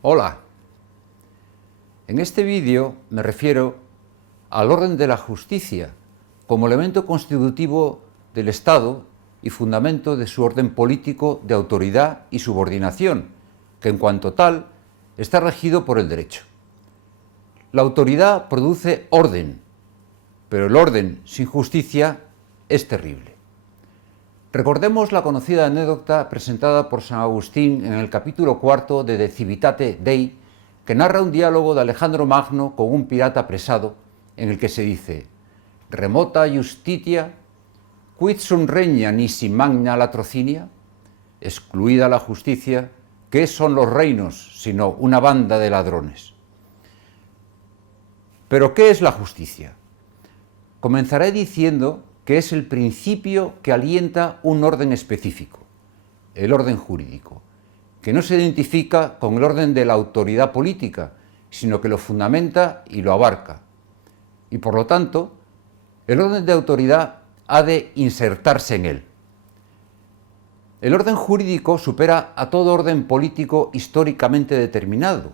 Hola, en este vídeo me refiero al orden de la justicia como elemento constitutivo del Estado y fundamento de su orden político de autoridad y subordinación, que en cuanto tal está regido por el derecho. La autoridad produce orden, pero el orden sin justicia es terrible. Recordemos la conocida anécdota presentada por San Agustín en el capítulo 4 de De Civitate Dei, que narra un diálogo de Alejandro Magno con un pirata apresado, en el que se dice: remota justitia, quid sum regna nisi magna latrocinia, excluida la justicia, ¿qué son los reinos sino una banda de ladrones? ¿Pero qué es la justicia? Comenzaré diciendo que es el principio que alienta un orden específico, el orden jurídico, que no se identifica con el orden de la autoridad política, sino que lo fundamenta y lo abarca. Y por lo tanto, el orden de autoridad ha de insertarse en él. El orden jurídico supera a todo orden político históricamente determinado,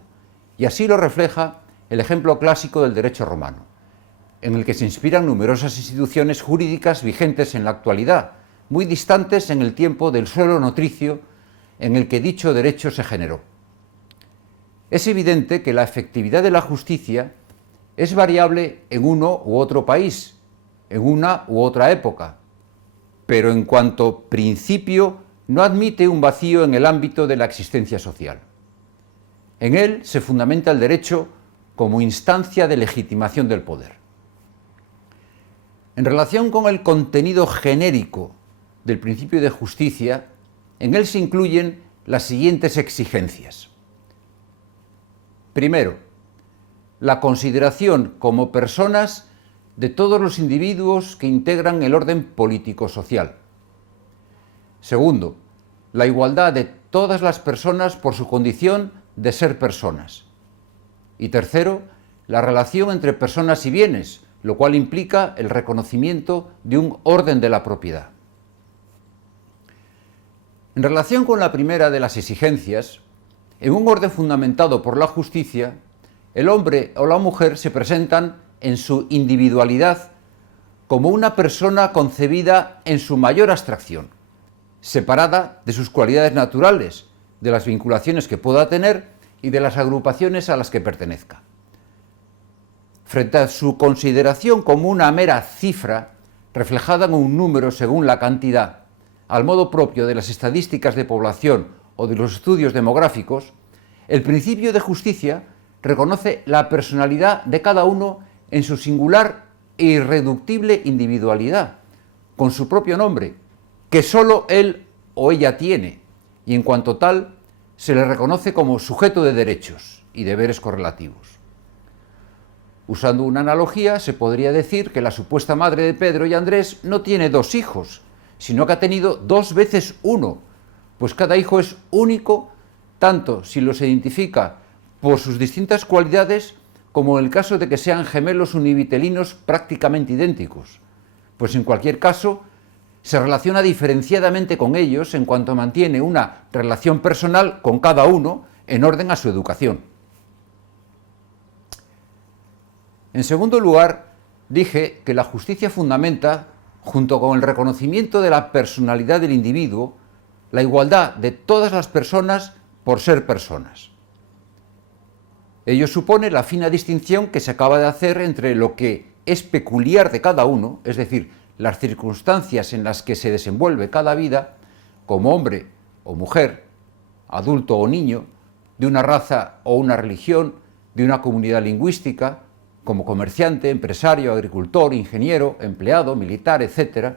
y así lo refleja el ejemplo clásico del derecho romano, en el que se inspiran numerosas instituciones jurídicas vigentes en la actualidad, muy distantes en el tiempo del suelo nutricio en el que dicho derecho se generó. Es evidente que la efectividad de la justicia es variable en uno u otro país, en una u otra época, pero en cuanto principio no admite un vacío en el ámbito de la existencia social. En él se fundamenta el derecho como instancia de legitimación del poder. En relación con el contenido genérico del principio de justicia, en él se incluyen las siguientes exigencias. Primero, la consideración como personas de todos los individuos que integran el orden político-social. Segundo, la igualdad de todas las personas por su condición de ser personas. Y tercero, la relación entre personas y bienes, lo cual implica el reconocimiento de un orden de la propiedad. En relación con la primera de las exigencias, en un orden fundamentado por la justicia, el hombre o la mujer se presentan en su individualidad como una persona concebida en su mayor abstracción, separada de sus cualidades naturales, de las vinculaciones que pueda tener y de las agrupaciones a las que pertenezca. Frente a su consideración como una mera cifra, reflejada en un número según la cantidad, al modo propio de las estadísticas de población o de los estudios demográficos, el principio de justicia reconoce la personalidad de cada uno en su singular e irreductible individualidad, con su propio nombre, que sólo él o ella tiene, y en cuanto tal, se le reconoce como sujeto de derechos y deberes correlativos. Usando una analogía, se podría decir que la supuesta madre de Pedro y Andrés no tiene dos hijos, sino que ha tenido 2 veces uno, pues cada hijo es único, tanto si los identifica por sus distintas cualidades, como en el caso de que sean gemelos univitelinos prácticamente idénticos, pues en cualquier caso se relaciona diferenciadamente con ellos en cuanto mantiene una relación personal con cada uno en orden a su educación. En segundo lugar, dije que la justicia fundamenta, junto con el reconocimiento de la personalidad del individuo, la igualdad de todas las personas por ser personas. Ello supone la fina distinción que se acaba de hacer entre lo que es peculiar de cada uno, es decir, las circunstancias en las que se desenvuelve cada vida, como hombre o mujer, adulto o niño, de una raza o una religión, de una comunidad lingüística, como comerciante, empresario, agricultor, ingeniero, empleado, militar, etc.,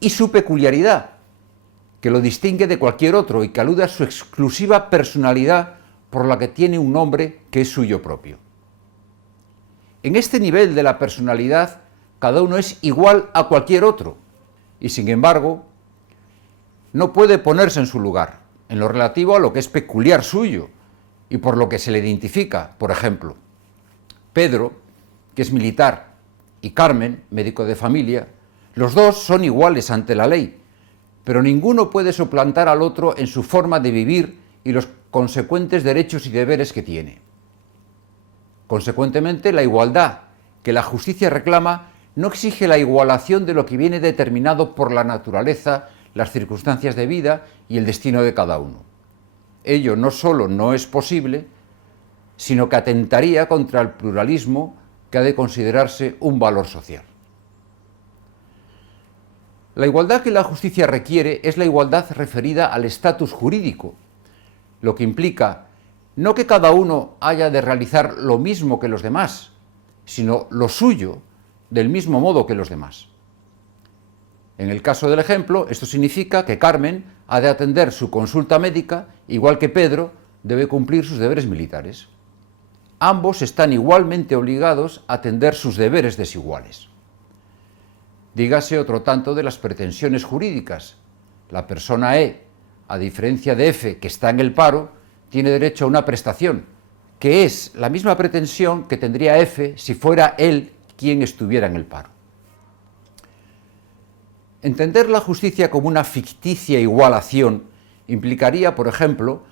y su peculiaridad, que lo distingue de cualquier otro y que alude a su exclusiva personalidad por la que tiene un nombre que es suyo propio. En este nivel de la personalidad, cada uno es igual a cualquier otro, y sin embargo, no puede ponerse en su lugar, en lo relativo a lo que es peculiar suyo, y por lo que se le identifica. Por ejemplo, Pedro, que es militar, y Carmen, médico de familia, los dos son iguales ante la ley, pero ninguno puede suplantar al otro en su forma de vivir y los consecuentes derechos y deberes que tiene. Consecuentemente, la igualdad que la justicia reclama no exige la igualación de lo que viene determinado por la naturaleza, las circunstancias de vida y el destino de cada uno. Ello no solo no es posible, sino que atentaría contra el pluralismo que ha de considerarse un valor social. La igualdad que la justicia requiere es la igualdad referida al estatus jurídico, lo que implica no que cada uno haya de realizar lo mismo que los demás, sino lo suyo del mismo modo que los demás. En el caso del ejemplo, esto significa que Carmen ha de atender su consulta médica, igual que Pedro debe cumplir sus deberes militares. Ambos están igualmente obligados a atender sus deberes desiguales. Dígase otro tanto de las pretensiones jurídicas. La persona E, a diferencia de F, que está en el paro, tiene derecho a una prestación, que es la misma pretensión que tendría F si fuera él quien estuviera en el paro. Entender la justicia como una ficticia igualación implicaría, por ejemplo,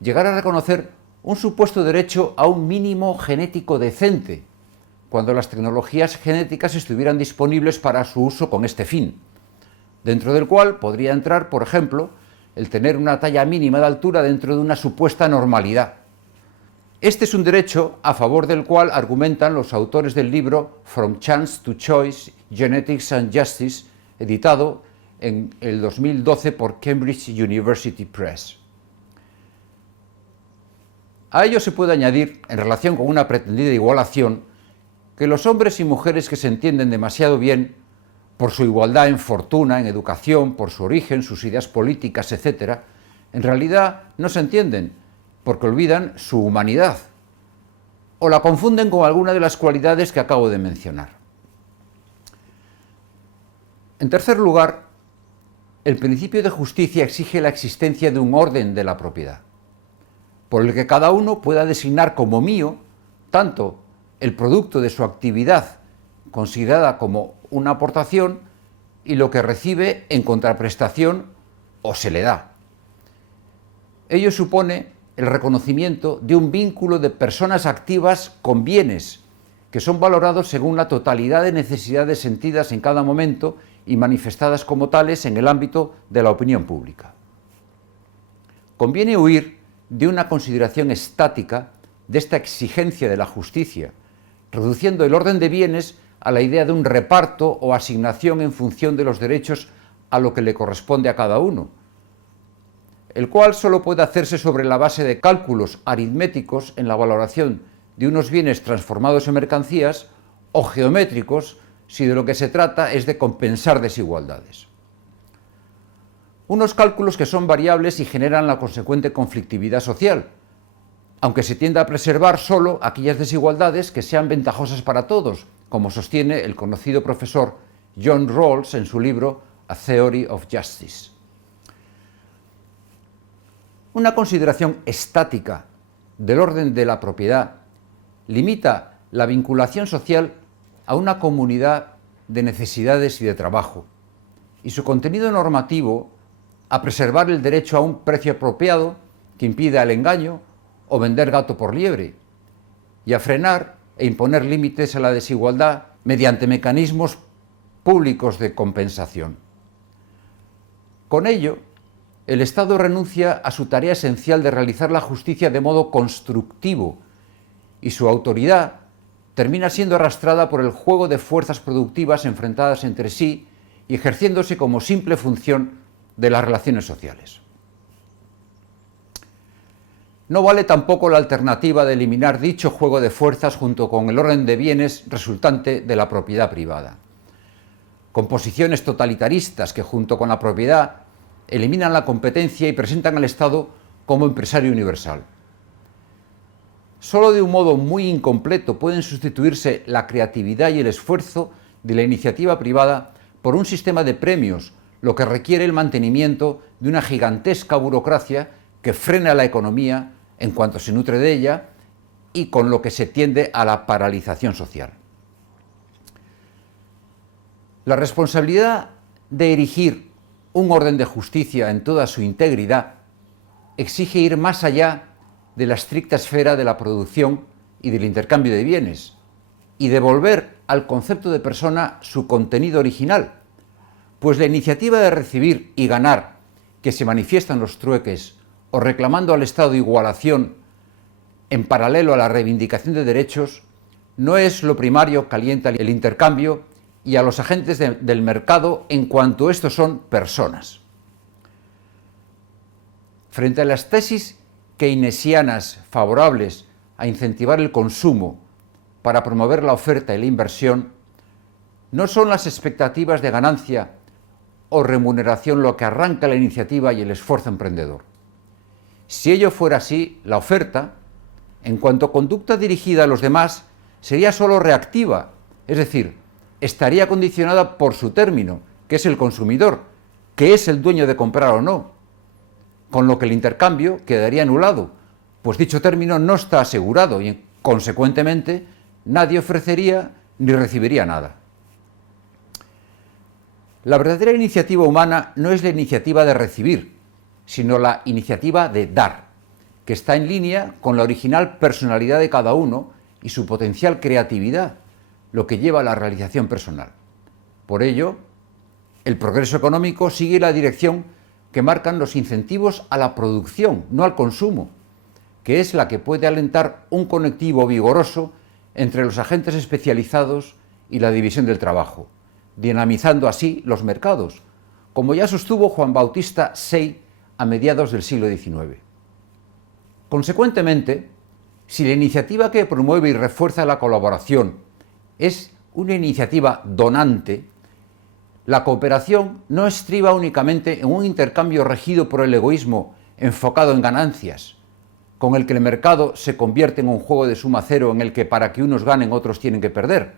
llegar a reconocer un supuesto derecho a un mínimo genético decente, cuando las tecnologías genéticas estuvieran disponibles para su uso con este fin, dentro del cual podría entrar, por ejemplo, el tener una talla mínima de altura dentro de una supuesta normalidad. Este es un derecho a favor del cual argumentan los autores del libro From Chance to Choice, Genetics and Justice, editado en el 2012 por Cambridge University Press. A ello se puede añadir, en relación con una pretendida igualación, que los hombres y mujeres que se entienden demasiado bien, por su igualdad en fortuna, en educación, por su origen, sus ideas políticas, etc., en realidad no se entienden, porque olvidan su humanidad, o la confunden con alguna de las cualidades que acabo de mencionar. En tercer lugar, el principio de justicia exige la existencia de un orden de la propiedad, por el que cada uno pueda designar como mío tanto el producto de su actividad considerada como una aportación y lo que recibe en contraprestación o se le da. Ello supone el reconocimiento de un vínculo de personas activas con bienes que son valorados según la totalidad de necesidades sentidas en cada momento y manifestadas como tales en el ámbito de la opinión pública. Conviene huir de una consideración estática de esta exigencia de la justicia, reduciendo el orden de bienes a la idea de un reparto o asignación en función de los derechos a lo que le corresponde a cada uno, el cual solo puede hacerse sobre la base de cálculos aritméticos en la valoración de unos bienes transformados en mercancías o geométricos si de lo que se trata es de compensar desigualdades. Unos cálculos que son variables y generan la consecuente conflictividad social, aunque se tiende a preservar solo aquellas desigualdades que sean ventajosas para todos, como sostiene el conocido profesor John Rawls en su libro A Theory of Justice. Una consideración estática del orden de la propiedad limita la vinculación social a una comunidad de necesidades y de trabajo, y su contenido normativo a preservar el derecho a un precio apropiado que impida el engaño o vender gato por liebre, y a frenar e imponer límites a la desigualdad mediante mecanismos públicos de compensación. Con ello, el Estado renuncia a su tarea esencial de realizar la justicia de modo constructivo, y su autoridad termina siendo arrastrada por el juego de fuerzas productivas enfrentadas entre sí y ejerciéndose como simple función de las relaciones sociales. No vale tampoco la alternativa de eliminar dicho juego de fuerzas junto con el orden de bienes resultante de la propiedad privada. Con posiciones totalitaristas que junto con la propiedad eliminan la competencia y presentan al Estado como empresario universal. Solo de un modo muy incompleto pueden sustituirse la creatividad y el esfuerzo de la iniciativa privada por un sistema de premios, lo que requiere el mantenimiento de una gigantesca burocracia que frena la economía en cuanto se nutre de ella y con lo que se tiende a la paralización social. La responsabilidad de erigir un orden de justicia en toda su integridad exige ir más allá de la estricta esfera de la producción y del intercambio de bienes, y devolver al concepto de persona su contenido original, pues la iniciativa de recibir y ganar que se manifiesta en los trueques o reclamando al Estado igualación en paralelo a la reivindicación de derechos no es lo primario que alienta el intercambio y a los agentes del mercado en cuanto estos son personas. Frente a las tesis keynesianas favorables a incentivar el consumo para promover la oferta y la inversión, no son las expectativas de ganancia o remuneración lo que arranca la iniciativa y el esfuerzo emprendedor. Si ello fuera así, la oferta, en cuanto a conducta dirigida a los demás, sería solo reactiva, es decir, estaría condicionada por su término, que es el consumidor, que es el dueño de comprar o no, con lo que el intercambio quedaría anulado, pues dicho término no está asegurado y, consecuentemente, nadie ofrecería ni recibiría nada. La verdadera iniciativa humana no es la iniciativa de recibir, sino la iniciativa de dar, que está en línea con la original personalidad de cada uno y su potencial creatividad, lo que lleva a la realización personal. Por ello, el progreso económico sigue la dirección que marcan los incentivos a la producción, no al consumo, que es la que puede alentar un conectivo vigoroso entre los agentes especializados y la división del trabajo, dinamizando así los mercados, como ya sostuvo Juan Bautista Say a mediados del siglo XIX. Consecuentemente, si la iniciativa que promueve y refuerza la colaboración es una iniciativa donante, la cooperación no estriba únicamente en un intercambio regido por el egoísmo enfocado en ganancias, con el que el mercado se convierte en un juego de suma cero en el que para que unos ganen otros tienen que perder,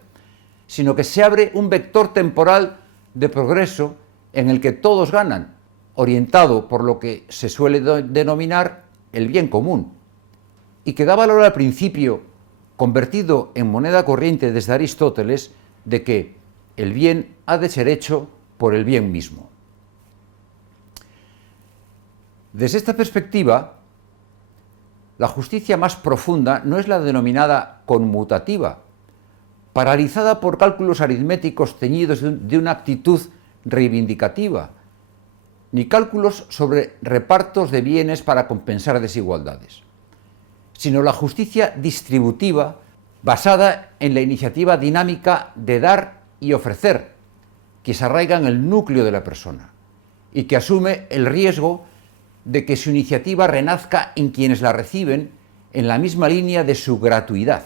sino que se abre un vector temporal de progreso en el que todos ganan, orientado por lo que se suele denominar el bien común, y que da valor al principio, convertido en moneda corriente desde Aristóteles, de que el bien ha de ser hecho por el bien mismo. Desde esta perspectiva, la justicia más profunda no es la denominada conmutativa, paralizada por cálculos aritméticos teñidos de una actitud reivindicativa, ni cálculos sobre repartos de bienes para compensar desigualdades, sino la justicia distributiva basada en la iniciativa dinámica de dar y ofrecer, que se arraiga en el núcleo de la persona y que asume el riesgo de que su iniciativa renazca en quienes la reciben en la misma línea de su gratuidad.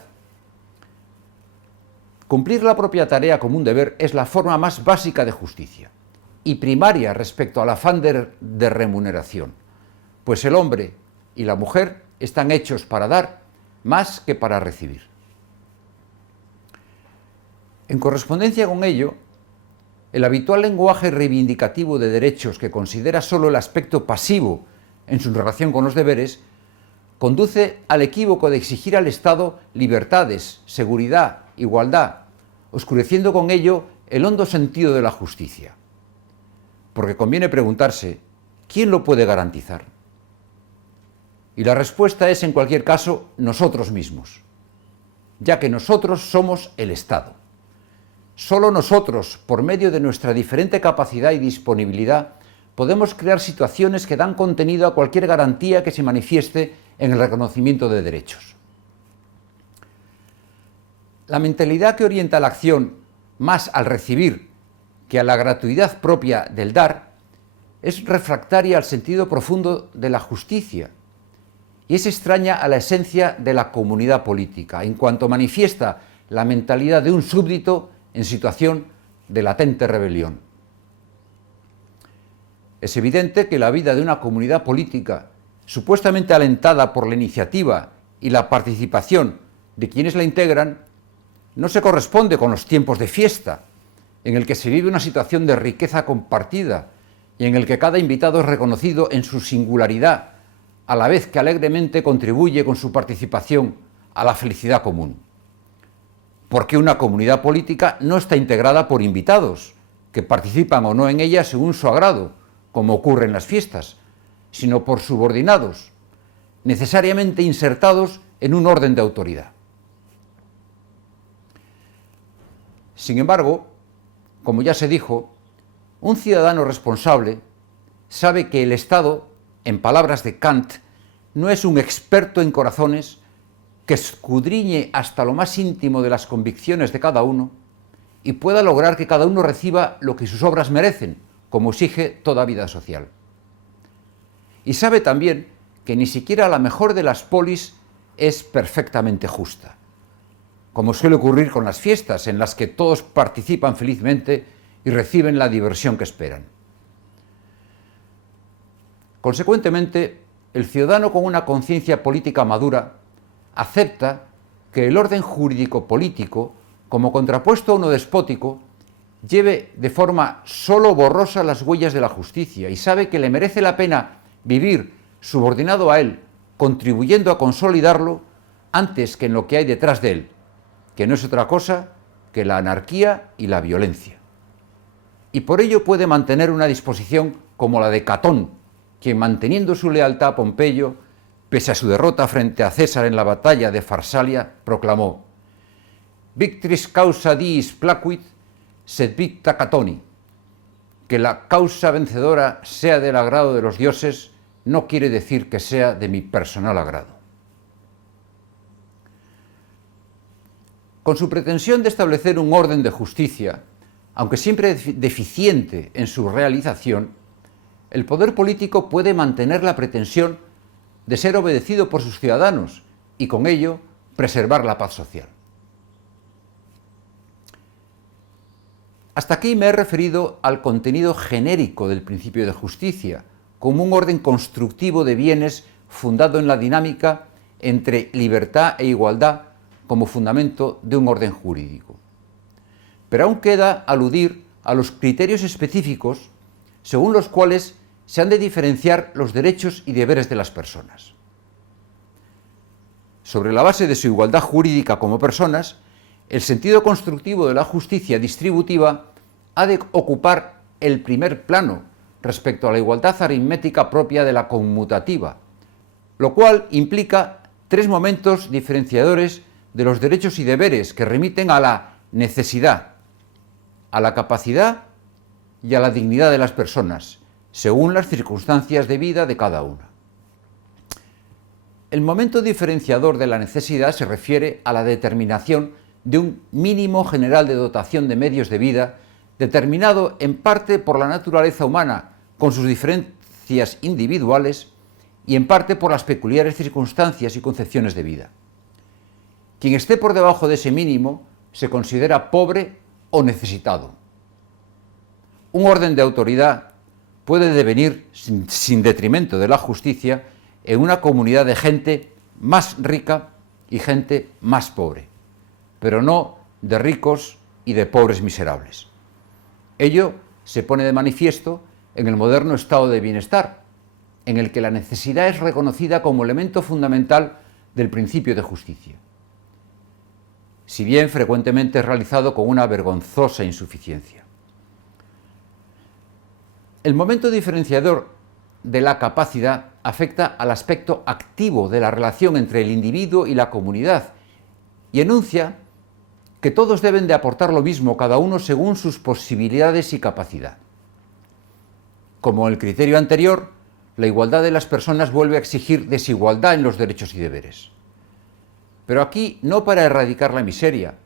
Cumplir la propia tarea como un deber es la forma más básica de justicia y primaria respecto al afán de remuneración, pues el hombre y la mujer están hechos para dar más que para recibir. En correspondencia con ello, el habitual lenguaje reivindicativo de derechos que considera solo el aspecto pasivo en su relación con los deberes, conduce al equívoco de exigir al Estado libertades, seguridad, igualdad, oscureciendo con ello el hondo sentido de la justicia. Porque conviene preguntarse, ¿quién lo puede garantizar? Y la respuesta es, en cualquier caso, nosotros mismos, ya que nosotros somos el Estado. Solo nosotros, por medio de nuestra diferente capacidad y disponibilidad, podemos crear situaciones que dan contenido a cualquier garantía que se manifieste en el reconocimiento de derechos. La mentalidad que orienta la acción más al recibir que a la gratuidad propia del dar es refractaria al sentido profundo de la justicia y es extraña a la esencia de la comunidad política, en cuanto manifiesta la mentalidad de un súbdito en situación de latente rebelión. Es evidente que la vida de una comunidad política, supuestamente alentada por la iniciativa y la participación de quienes la integran, no se corresponde con los tiempos de fiesta, en el que se vive una situación de riqueza compartida y en el que cada invitado es reconocido en su singularidad, a la vez que alegremente contribuye con su participación a la felicidad común. Porque una comunidad política no está integrada por invitados, que participan o no en ella según su agrado, como ocurre en las fiestas, sino por subordinados, necesariamente insertados en un orden de autoridad. Sin embargo, como ya se dijo, un ciudadano responsable sabe que el Estado, en palabras de Kant, no es un experto en corazones que escudriñe hasta lo más íntimo de las convicciones de cada uno y pueda lograr que cada uno reciba lo que sus obras merecen, como exige toda vida social. Y sabe también que ni siquiera la mejor de las polis es perfectamente justa, como suele ocurrir con las fiestas, en las que todos participan felizmente y reciben la diversión que esperan. Consecuentemente, el ciudadano con una conciencia política madura acepta que el orden jurídico-político, como contrapuesto a uno despótico, lleve de forma solo borrosa las huellas de la justicia y sabe que le merece la pena vivir subordinado a él, contribuyendo a consolidarlo antes que en lo que hay detrás de él, que no es otra cosa que la anarquía y la violencia. Y por ello puede mantener una disposición como la de Catón, quien, manteniendo su lealtad a Pompeyo, pese a su derrota frente a César en la batalla de Farsalia, proclamó: Victris causa diis placuit, sed victa Catoni. Que la causa vencedora sea del agrado de los dioses no quiere decir que sea de mi personal agrado. Con su pretensión de establecer un orden de justicia, aunque siempre deficiente en su realización, el poder político puede mantener la pretensión de ser obedecido por sus ciudadanos y con ello preservar la paz social. Hasta aquí me he referido al contenido genérico del principio de justicia, como un orden constructivo de bienes fundado en la dinámica entre libertad e igualdad como fundamento de un orden jurídico. Pero aún queda aludir a los criterios específicos según los cuales se han de diferenciar los derechos y deberes de las personas. Sobre la base de su igualdad jurídica como personas, el sentido constructivo de la justicia distributiva ha de ocupar el primer plano respecto a la igualdad aritmética propia de la conmutativa, lo cual implica tres momentos diferenciadores de los derechos y deberes que remiten a la necesidad, a la capacidad y a la dignidad de las personas, según las circunstancias de vida de cada una. El momento diferenciador de la necesidad se refiere a la determinación de un mínimo general de dotación de medios de vida, determinado en parte por la naturaleza humana, con sus diferencias individuales, y en parte por las peculiares circunstancias y concepciones de vida. Quien esté por debajo de ese mínimo se considera pobre o necesitado. Un orden de autoridad puede devenir, sin detrimento de la justicia, en una comunidad de gente más rica y gente más pobre, pero no de ricos y de pobres miserables. Ello se pone de manifiesto en el moderno estado de bienestar, en el que la necesidad es reconocida como elemento fundamental del principio de justicia, si bien frecuentemente es realizado con una vergonzosa insuficiencia. El momento diferenciador de la capacidad afecta al aspecto activo de la relación entre el individuo y la comunidad y enuncia que todos deben de aportar lo mismo, cada uno según sus posibilidades y capacidad. Como en el criterio anterior, la igualdad de las personas vuelve a exigir desigualdad en los derechos y deberes. Pero aquí no para erradicar la miseria,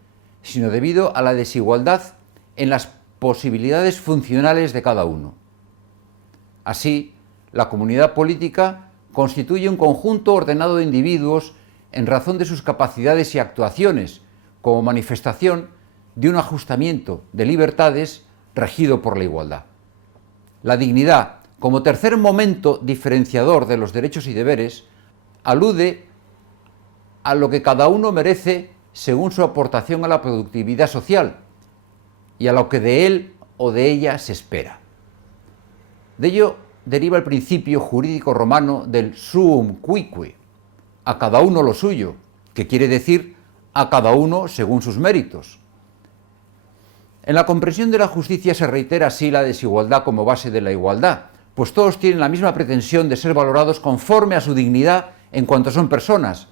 sino debido a la desigualdad en las posibilidades funcionales de cada uno. Así, la comunidad política constituye un conjunto ordenado de individuos en razón de sus capacidades y actuaciones, como manifestación de un ajustamiento de libertades regido por la igualdad. La dignidad, como tercer momento diferenciador de los derechos y deberes, alude a lo que cada uno merece según su aportación a la productividad social y a lo que de él o de ella se espera. De ello deriva el principio jurídico romano del suum cuique, a cada uno lo suyo, que quiere decir a cada uno según sus méritos. En la comprensión de la justicia se reitera así la desigualdad como base de la igualdad, pues todos tienen la misma pretensión de ser valorados conforme a su dignidad en cuanto son personas,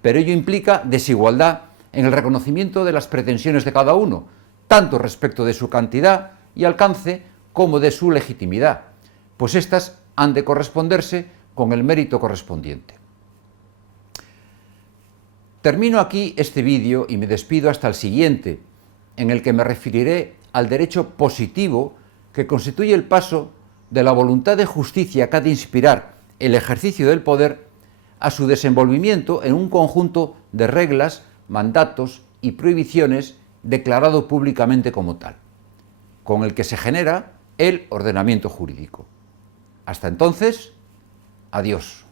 pero ello implica desigualdad en el reconocimiento de las pretensiones de cada uno, tanto respecto de su cantidad y alcance como de su legitimidad, pues éstas han de corresponderse con el mérito correspondiente. Termino aquí este vídeo y me despido hasta el siguiente, en el que me referiré al derecho positivo que constituye el paso de la voluntad de justicia que ha de inspirar el ejercicio del poder a su desenvolvimiento en un conjunto de reglas, mandatos y prohibiciones declarado públicamente como tal, con el que se genera el ordenamiento jurídico. Hasta entonces, adiós.